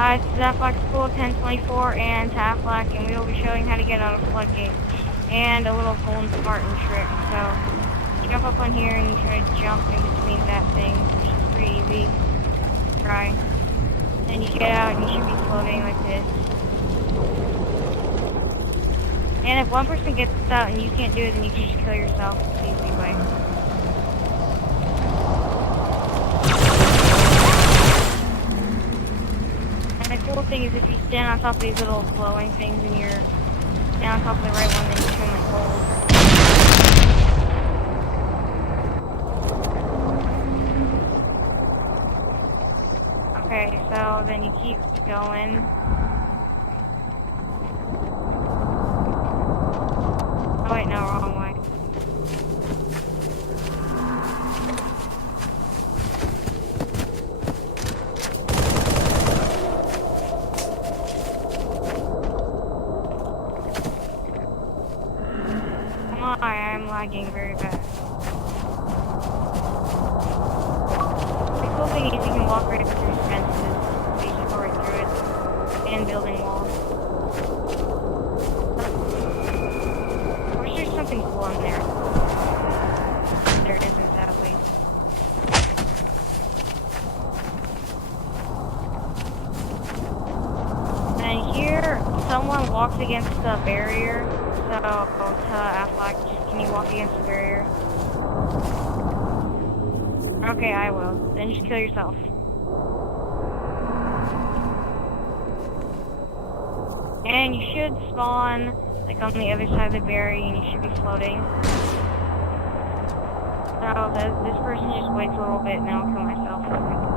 This is Aflac School 1024 and to Aflac, and we will be showing how to get out of Floodgate and a little golden Spartan trick. So, you jump up on here and you try to jump in between that thing, which is pretty easy. Try. Then you get out and you should be floating like this. And if one person gets out and you can't do it, then you can just kill yourself. It's the easy way. The cool thing is if you stand on top of these little glowing things and you're down on top of the right one, then you turn like gold. Okay, so then you keep going. Oh wait, no, wrong way. I'm lagging very bad. The cool thing is you can walk right through fences, so you can go right through it, and building walls. I wish there's something cool in there. There isn't, sadly. And here, someone walks against the barrier. So, to Aflac, can you walk against the barrier? Okay, I will. Then just kill yourself. And you should spawn, like, on the other side of the barrier, and you should be floating. So, this person just waits a little bit, and I'll kill myself.